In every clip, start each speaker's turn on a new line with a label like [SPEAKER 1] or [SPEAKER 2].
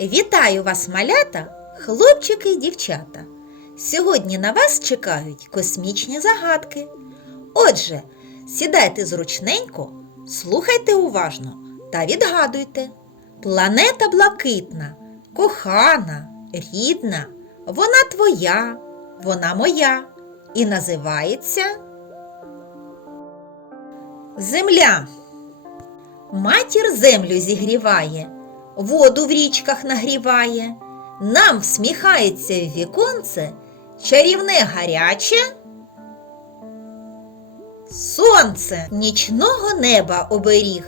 [SPEAKER 1] Вітаю вас, малята, хлопчики і дівчата. Сьогодні на вас чекають космічні загадки. Отже, сідайте зручненько, слухайте уважно та відгадуйте. Планета блакитна, кохана, рідна, вона твоя, вона моя і називається Земля. Матір землю зігріває, воду в річках нагріває, нам всміхається в віконце, чарівне гаряче. Сонце нічного неба оберіг,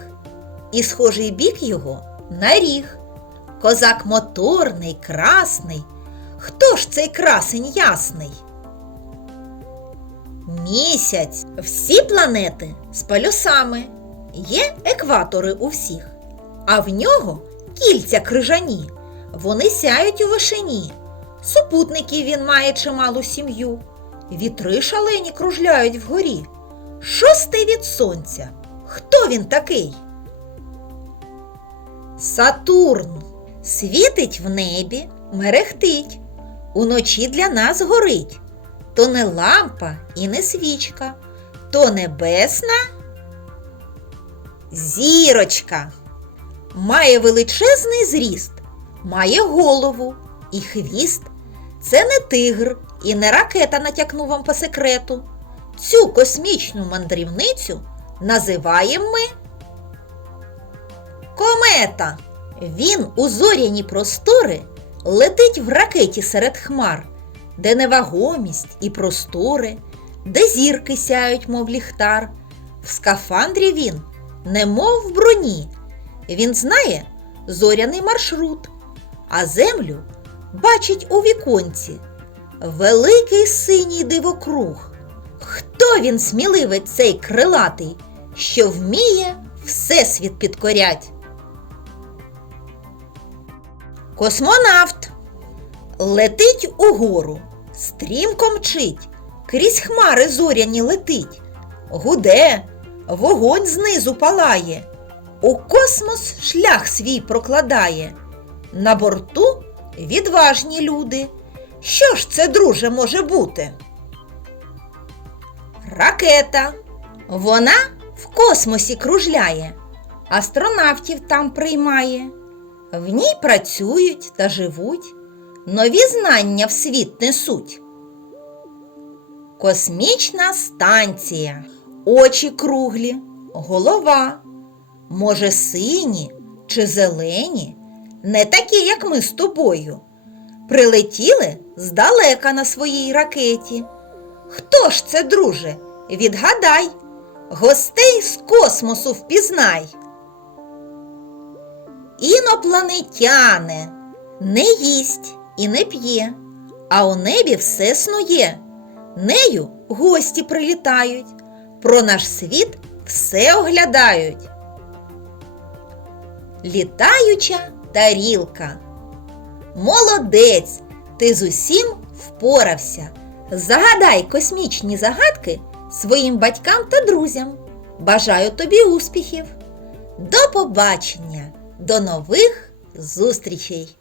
[SPEAKER 1] і схожий бік його на ріг. Козак моторний, красний. Хто ж цей красень ясний? Місяць. Всі планети з полюсами. Є екватори у всіх, а в нього кільця крижані. Вони сяють у вишині. Супутників він має чималу сім'ю. Вітри шалені кружляють вгорі. Шостий від сонця. Хто він такий? Сатурн світить в небі, мерехтить, уночі для нас горить. То не лампа і не свічка, то небесна зірочка. Має величезний зріст, має голову і хвіст. Це не тигр і не ракета натякну вам по секрету. Цю космічну мандрівницю називаємо ми комета. Він у зоряні простори летить в ракеті серед хмар, де невагомість і простори, де зірки сяють, мов ліхтар. В скафандрі він, немов в броні. Він знає зоряний маршрут, а землю бачить у віконці. Великий синій дивокруг. Хто він сміливець цей крилатий, що вміє всесвіт підкорять? Космонавт летить угору, стрімко мчить, крізь хмари зоряні летить, гуде, вогонь знизу палає, у космос шлях свій прокладає. На борту відважні люди. Що ж це, друже, може бути? Ракета. Вона в космосі кружляє, астронавтів там приймає. В ній працюють та живуть, нові знання в світ несуть. Космічна станція, очі круглі, голова, може, сині чи зелені, не такі, як ми з тобою. Прилетіли здалека на своїй ракеті. Хто ж це, друже? Відгадай, гостей з космосу впізнай. Інопланетяне не їсть і не п'є, а у небі все снує. Нею гості прилітають, про наш світ все оглядають. Літаюча тарілка. Молодець! Ти з усім впорався. Загадай космічні загадки своїм батькам та друзям. Бажаю тобі успіхів! До побачення! До нових зустрічей!